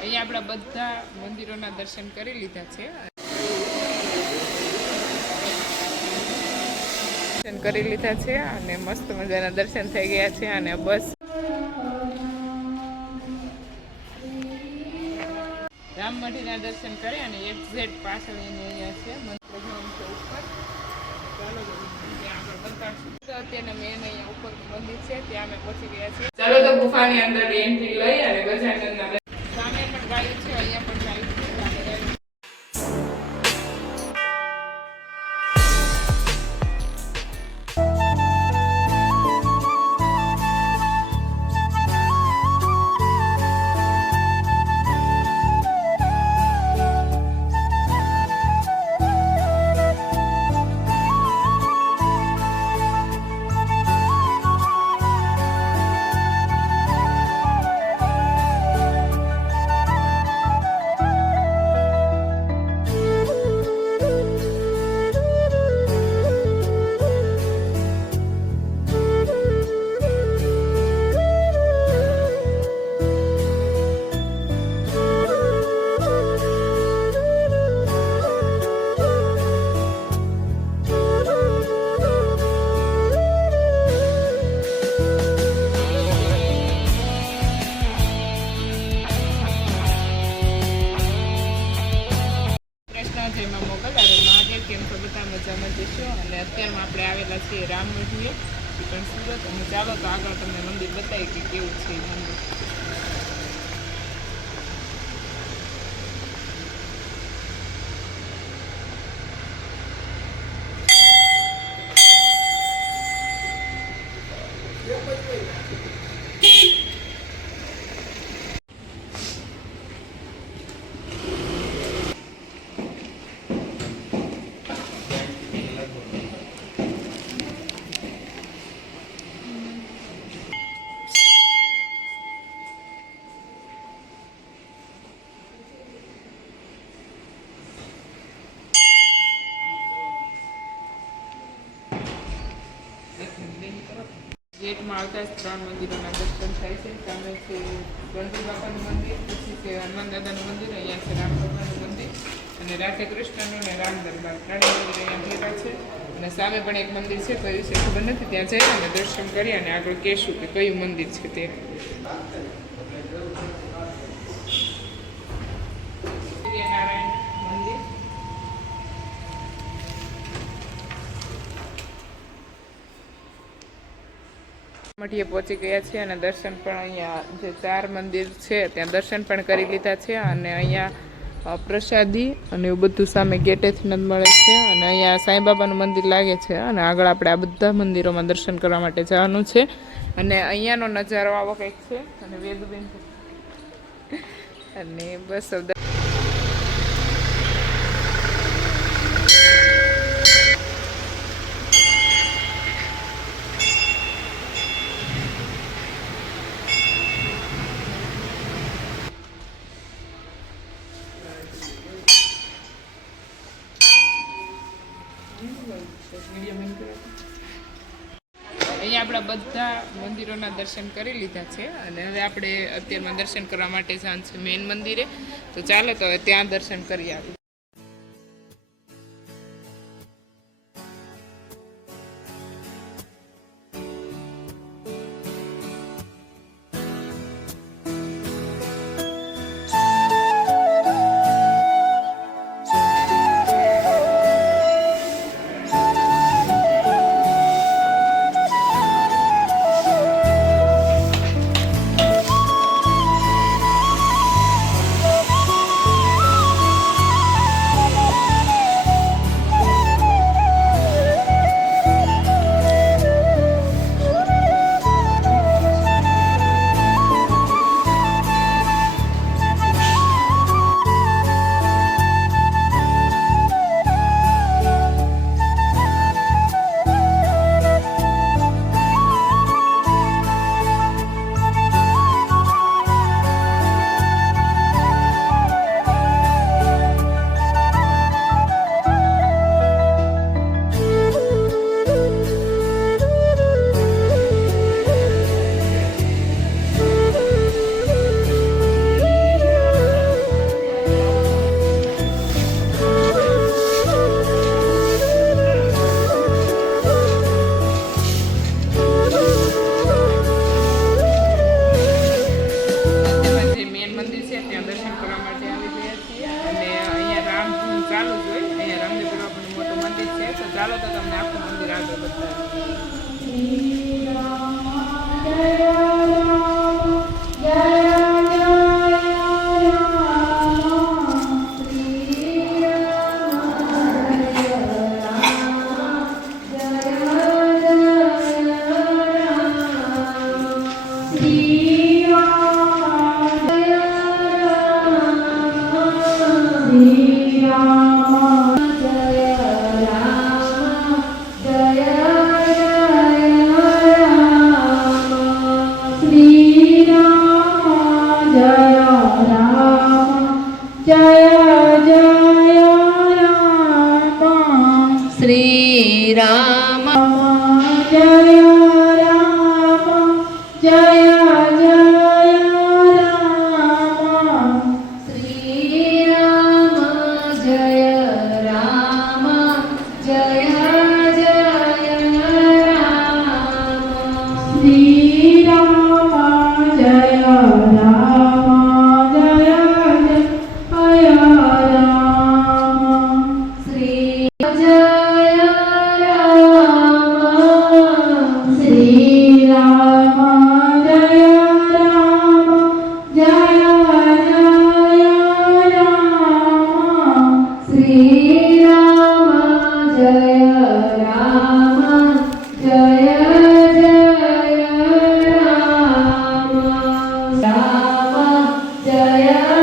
અહીંયા આપણા બધા મંદિરોના દર્શન કરી લીધા છે. દર્શન કરી લીધા છે અને મસ્ત મજાના દર્શન થઈ ગયા છે. અને બસ રામમઢીના દર્શન કરી અને એક્ઝેક્ટ પાછળ અહીંયા છે મંત્રધામ છે ઉપર. ચાલો ત્યાં આગળ બતાવશું. અત્યારે મેન અહીંયા ઉપર મંદિર છે ત્યાં અમે પહોંચી ગયા છીએ. ચાલો તો ગુફાની અંદર એન્ટ્રી લઈ અને ગજાનંદના સામે પણ ગાયું છે, અહીંયા પણ ગાયું છે. અને અત્યારમાં આપણે આવેલા છીએ રામમઢીએ પણ સુરત. અને ચાલો તો આગળ તમને મંદિર બતાવી કે કેવું છે મંદિર. ગેટમાં આવતા જ 3 મંદિરોના દર્શન થાય છે. સામે છે ગણપતિ બાપાનું મંદિર, પછી છે હનુમાન દાદાનું મંદિર, અહીંયા છે રામ ભગવાનનું મંદિર અને રાધે કૃષ્ણનું અને રામ દરબાર 3 મંદિર અહીંયા ભેગા છે. અને સામે પણ એક મંદિર છે, કયું છે ખબર નથી. ત્યાં જઈ અને દર્શન કરી અને આગળ કહેશું કે કયું મંદિર છે તે. સૂર્યનારાયણ મંદિર મઠીએ પહોંચી ગયા છીએ અને દર્શન પણ અહીંયા જે 4 મંદિર છે ત્યાં દર્શન પણ કરી લીધા છે. અને અહીંયા પ્રસાદી અને એવું બધું સામે ગેટેથી જ મળે છે. અને અહીંયા સાંઈબાબાનું મંદિર લાગે છે અને આગળ આપણે આ બધા મંદિરોમાં દર્શન કરવા માટે જવાનું છે. અને અહીંયાનો નજારો આવો કંઈક છે. અને વેદબેન અને બસ અહીંયા આપણા બધા મંદિરોના દર્શન કરી લીધા છે. અને હવે આપણે અત્યારમાં દર્શન કરવા માટે જવાનું છે મેઇન મંદિરે. તો ચાલો તો હવે ત્યાં દર્શન કરી આવીએ. ચાલો તો તમને આખું મંદિર આગળ બતાવીએ. श्री राम जय राम जय जय राम श्री राम जय राम जय जय राम श्री राम जय राम जय जय राम श्री जय श्री राम जय राम जय जय राम श्री राम जय राम जय जय राम राम जय जय राम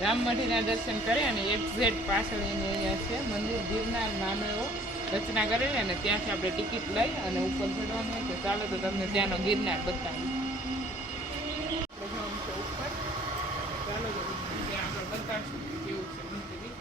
રામમઢીના દર્શન કરી અને એક્ઝેક્ટ પાછળ એને અહીંયા છે મંદિર ગિરનાર નાનો એવો રચના કરેલી અને ત્યાંથી આપણે ટિકિટ લઈ અને ઉપર ચડવાનું તો ચાલો તો તમને ત્યાંનો ગિરનાર બતાવીએ. આપણે જવાનું છે ઉપર. ચાલો તો ત્યાં આગળ બતાવશું કેવું છે મંદિર.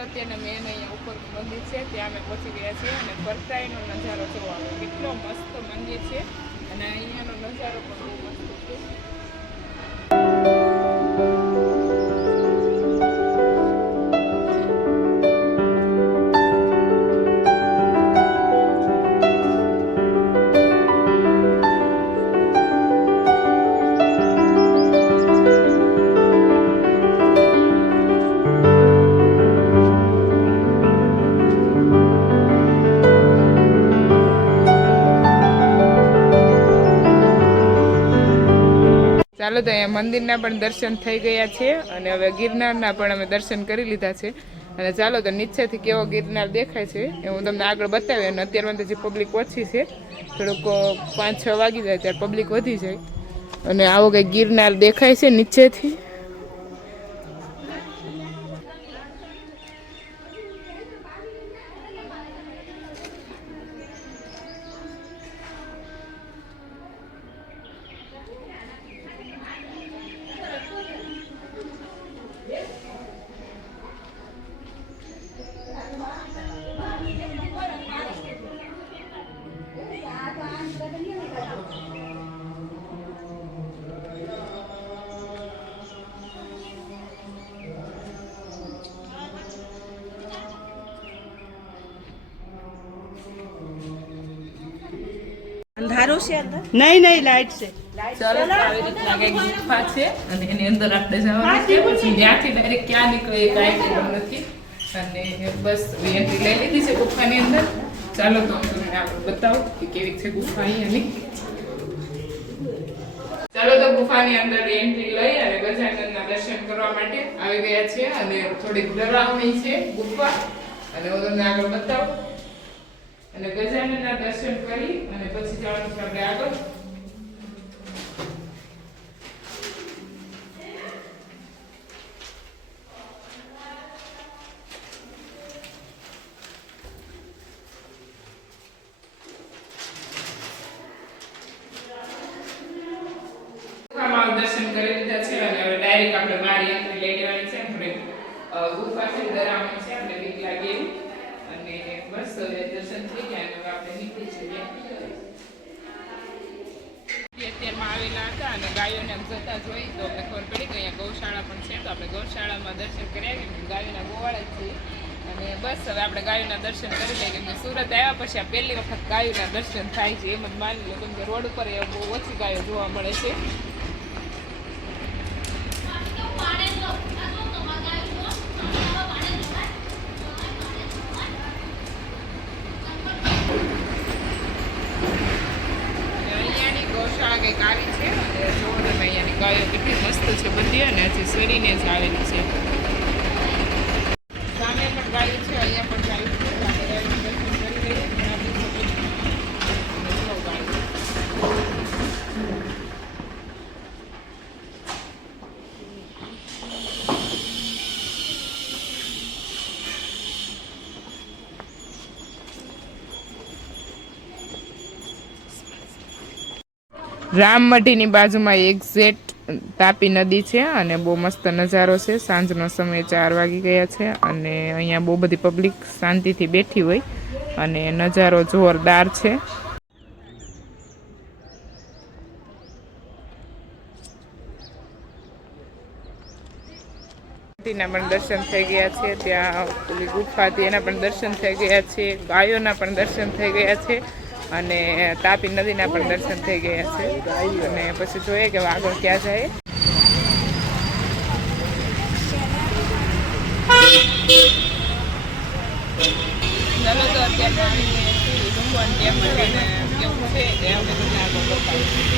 અત્યારના મેન અહીંયા ઉપર મંદિર છે ત્યાં અમે પહોંચી ગયા છીએ અને પરસાઈનો નજારો જોવા આવે કેટલો મસ્ત મંદિર છે અને અહીંયાનો નજારો પણ બહુ મસ્ત છે. ચાલો તો અહીંયા મંદિરના પણ દર્શન થઈ ગયા છે અને હવે ગિરનારના પણ અમે દર્શન કરી લીધા છે અને ચાલો તો નીચેથી કેવો ગિરનાર દેખાય છે એ હું તમને આગળ બતાવી. અને અત્યારમાં તો જે પબ્લિક ઓછી છે થોડુંક 5-6 વાગી જાય ત્યારે પબ્લિક વધી જાય અને આવો કંઈક ગિરનાર દેખાય છે નીચેથી. અંધારું છે અંદર? નહીં નહીં, લાઈટ છે. ચાલો તો આવી રીતના કંઈક ગુફા છે અને એની અંદર આપણે જવાનું છે. પછી ત્યાંથી ડાયરેક્ટ ક્યાં નીકળે એ કાંઈ ખબર નથી અને બસ એન્ટ્રી લઈ લીધી છે ગુફાની અંદર. ચાલો તો હું તમને આગળ બતાવું કે કેવી છે ગુફા અહીંયાની. ચાલો તો ગુફાની અંદર એન્ટ્રી લઈ અને ગજાનનના દર્શન કરવા માટે આવી ગયા છે અને થોડીક ડરાવણી છે ગુફા અને હું તમને આગળ બતાવું અને ગજાનનના દર્શન કરી અને પછી જવાનું છે આપણે આગળ. દર્શન કરી લીધા છે અને હવે ડાયરેક્ટ આપણે બારી એન્ટ્રી લઈ લેવાની છે. આપણે ગુફા છે ડરાવણી છે આપણે બીક લાગે એવી અને બસ હવે દર્શન થઈ ગયા અને હવે આપણે નીકળી જઈએ. અત્યારમાં આવેલા હતા અને ગાયોને આમ જતા જોઈ તો અમને ખબર પડી કે અહીંયા ગૌશાળા પણ છે તો આપણે ગૌશાળામાં દર્શન કરી આવી. ગાયોના ગોવાળા જ છીએ અને બસ હવે આપણે ગાયોના દર્શન કરી લઈએ કેમ કે સુરત આવ્યા પછી આ પહેલી વખત ગાયોના દર્શન થાય છે એમ જ માની લો કેમ કે રોડ ઉપર એ બહુ ઓછી ગાયો જોવા મળે છે. ગૌશાળા કંઈક આવી છે અને જોવો તમે અહીંયાની ગાયો કેટલી મસ્ત છે બધી અને હજી સરીને જ આવેલી છે. સામે પણ ગાયો છે અહીંયા પણ ગાયો છે આપણે ગાયોનું દર્શન કરી લઈએ. રામમઢીની બાજુમાં એક્ઝેક્ટ તાપી નદી છે અને બહુ મસ્ત નજારો છે. સાંજનો સમય 4 વાગી ગયા છે અને અહીંયા બહુ બધી પબ્લિક શાંતિથી બેઠી હોય અને નજારો જોરદાર છે. ના પણ દર્શન થઈ ગયા છે. ત્યાં પેલી ગુફા હતી એના પણ દર્શન થઈ ગયા છે. ગાયોના પણ દર્શન થઈ ગયા છે અને તાપી નદીના પણ દર્શન થઈ ગયા છે અને પછી જોઈએ કે આગળ ક્યાં જાય. ચાલો તો અત્યારે આવી ગયા છીએ ભગવાન ટેમ્પલ અને કેવું છે કે આપણે તમને આગળ બતાવીશું.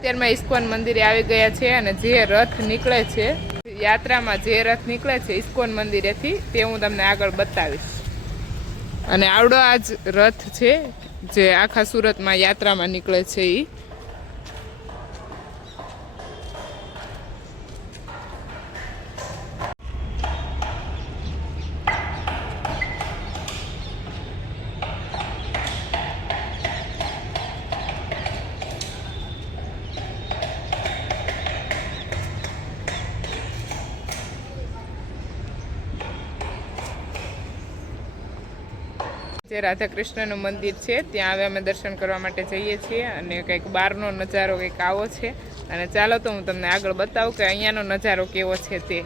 અત્યારમાં ઇસ્કોન મંદિરે આવી ગયા છે અને જે રથ નીકળે છે યાત્રામાં જે રથ નીકળે છે ઇસ્કોન મંદિરેથી તે હું તમને આગળ બતાવીશ. અને આવડો આ જ રથ છે જે આખા સુરતમાં યાત્રામાં નીકળે છે એ. જે રાધા કૃષ્ણનું મંદિર છે ત્યાં હવે અમે દર્શન કરવા માટે જઈએ છીએ અને કંઈક બહારનો નજારો કંઈક આવો છે અને ચાલો તો હું તમને આગળ બતાવું કે અહીંયાનો નજારો કેવો છે તે.